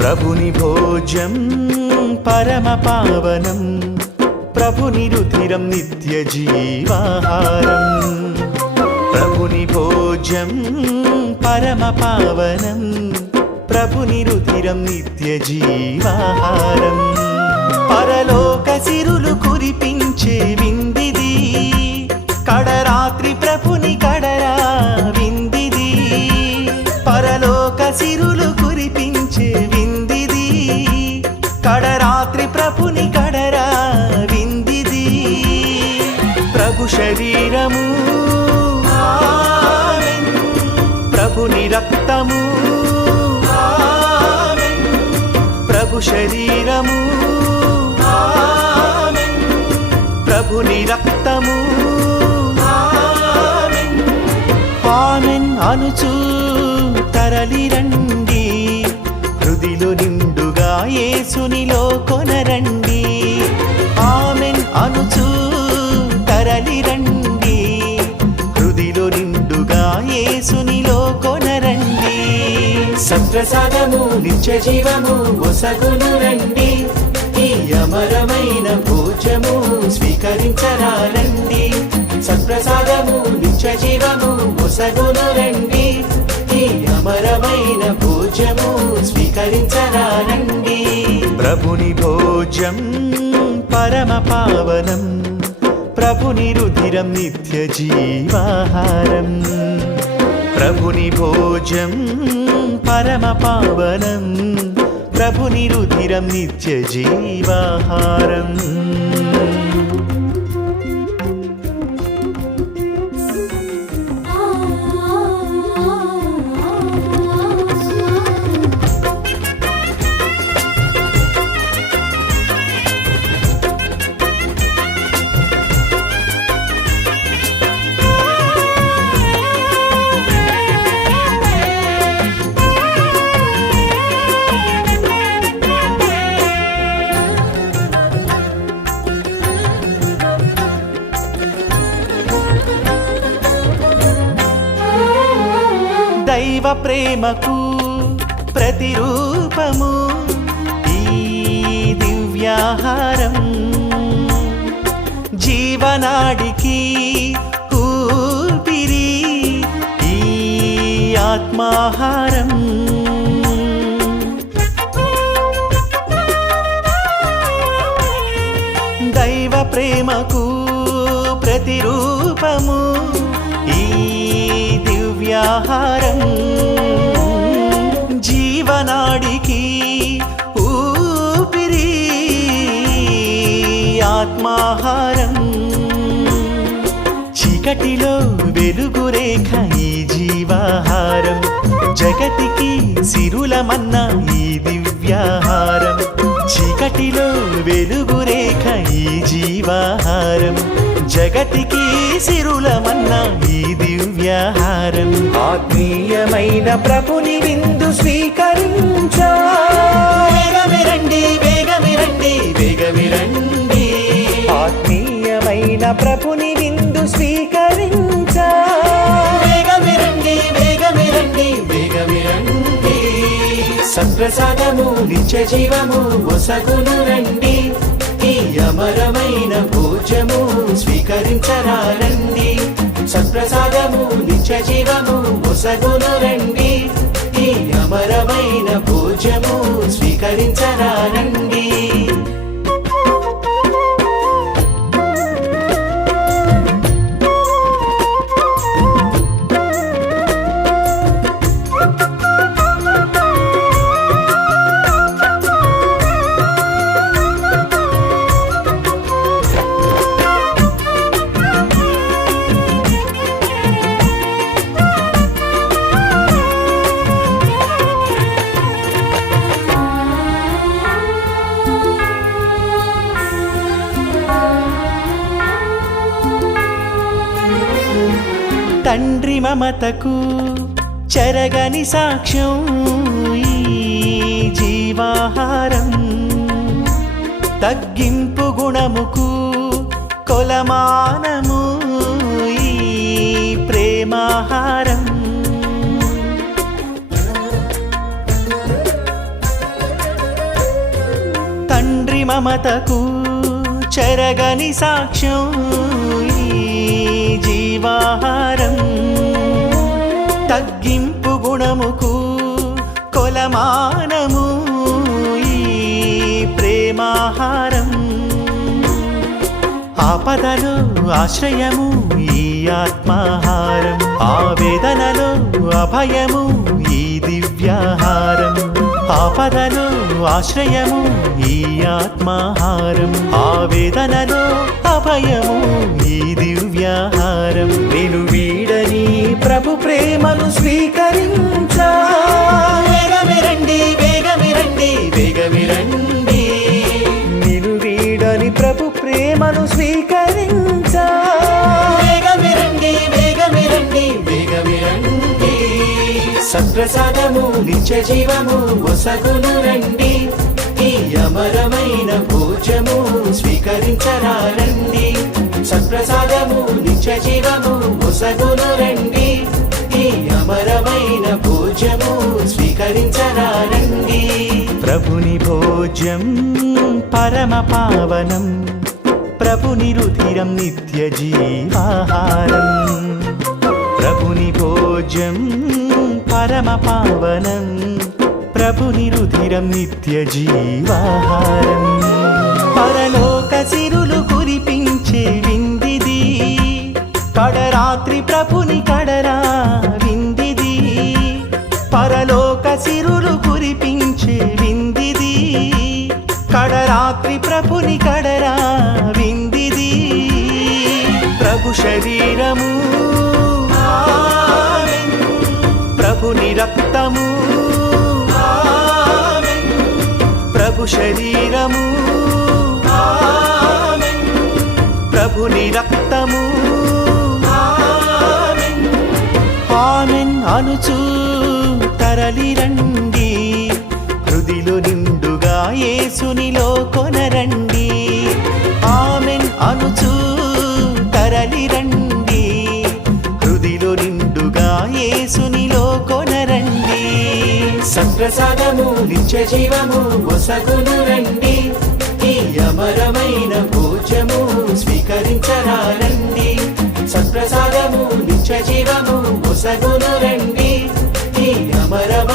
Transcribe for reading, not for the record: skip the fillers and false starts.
ప్రభుని భోజ్యం పరమ పావనం, ప్రభుని రుధిరం నిత్య జీవాహారం. ప్రభుని భోజ్యం పరమ పావనం, ప్రభుని రుధిరం నిత్య జీవాహారం. పరలోక సిరులు కురిపించే విందిది, కడరాత్రి ప్రభుని కడరా విందిది. పరలోక సిరులు కురిపించే విందిది, కడరాత్రి ప్రభుని కడరా విందిది. ప్రభు శరీరము ఆమేన్, ప్రభుని రక్తము ఆమేన్, ప్రభు శరీరము ఆమేన్, ప్రభుని రక్తము ఆమేన్. ఆమేన్ అనుచు తరలిరండి, హృదిలో నిండుగా యేసునిలో కొనరండి. ఆమేన్ అనుచు తరలిరండి, హృదిలో నిండుగా యేసునిలో కొనరండి. సత్ప్రసాదము నిత్య జీవము ఒసగును రండి, ఈ అమరమైన భోజము స్వీకరించరారండి. సత్ప్రసాదము నిత్య జీవము ఒసగును రండి, ఈ అమరమైన భోజము స్వీకరించరారండి. ప్రభుని భోజ్యం పరమ పావనం, ప్రభుని రుధిరం నిత్య జీవాహారం. ప్రభుని భోజ్యం పరమ పావనం, ప్రభుని రుధిరం నిత్య జీవాహారం. దైవ ప్రేమకు ప్రతిరూపము ఈ దివ్యాహారం, జీవనాడికి ఊపిరి ఈ ఆత్మాహారం. దైవ ప్రేమకు ప్రతిరూపము ఈ దివ్యాహారం, జీవనాడికి ఊపిరి ఆత్మాహారం. చీకటిలో వెలుగు రేఖ ఈ జీవాహారం, జగతికి సిరులమన్నా ఈ దివ్యాహారం. చీకటిలో వెలుగు రేఖ ఈ జీవాహారం, జగతికి సిరులమన్నా ఈ దివ్యాహారం. ఆత్మీయమైన ప్రభుని విందు స్వీకరించా, వేగమిరండి వేగమిరండి వేగమిరండి. ఆత్మీయమైన ప్రభుని విందు స్వీకరించా, వేగమిరండి వేగమిరండి వేగమిరండి. సత్ప్రసాదము నిత్య జీవము ఒసగును రండి, ఈ అమరమైన భోజము స్వీకరించరారండి. సత్ప్రసాదము నిత్య జీవము ఒసగును రండి, ఈ అమరమైన భోజము స్వీకరించరారండి. తండ్రి మమతకు చెరగని సాక్ష్యం ఈ జీవాహారం, తగ్గింపు గుణముకు కొలమానము ఈ ప్రేమాహారం. తండ్రి మమతకు చెరగని సాక్ష్యం ఈ జీవాహారం. తగ్గింపు గుణముకు కొలమానము ఈ ప్రేమాహారం. ఆపదలో ఆశ్రయము ఈ ఆత్మాహారం. ఆవేదనలో అభయము ఈ దివ్యాహారం. ఆపదలో ఆశ్రయము ఈ ఆత్మాహారం. ఆవేదనలో అభయము ఈ దివ్యాహారం. నేను వీడని ప్రభు ప్రేమను స్వీకరించా. వేగమిరండి వేగమిరండి వేగమిరండి. నేను వీడని ప్రభు ప్రేమను స్వీకరించా. వేగమిరండి వేగమిరండి వేగమిరండి. సత్ప్రసాదము నిత్య జీవము ఒసగును రండి. ఈ అమరమైన భోజము స్వీకరించరారండి. సత్ప్రసాదము నిత్య జీవము ఒసగును రండి. ఈ అమరమైన భోజము స్వీకరించరారండి. ప్రభుని భోజ్యం పరమ పావనం. ప్రభుని రుధిరం నిత్య జీవాహారం. ప్రభుని భోజ్యం పరమ పావనం. ప్రభుని రుధిరం నిత్య జీవాహారం. పరలోక సిరులు కురిపించే విందిది. కడరాత్రి ప్రభుని కడరా విందిది. పరలోక సిరులు కురిపించే విందిది. కడరాత్రి ప్రభుని కడరా విందిది. ప్రభు శరీరము ఆమేన్. ప్రభుని రక్తము ఆమేన్. ప్రభు శరీరము ఆమేన్. ప్రభుని రక్తము ఆమేన్. ఆమేన్ అనుచు తరలిరండి. హృదిలో నిండుగా యేసునిలో కొనరండి. ఆమేన్ అనుచు తరలిరండి. హృదిలో నిండుగా యేసునిలో కొనరండి. సత్ప్రసాదము నిత్య జీవము ఒసగును రండి. ఈ అమరమైన భోజము స్వీకరించరారండి. సత్ప్రసాదము నిత్య జీవము ఒసగును రండి. ఈ అమరమైన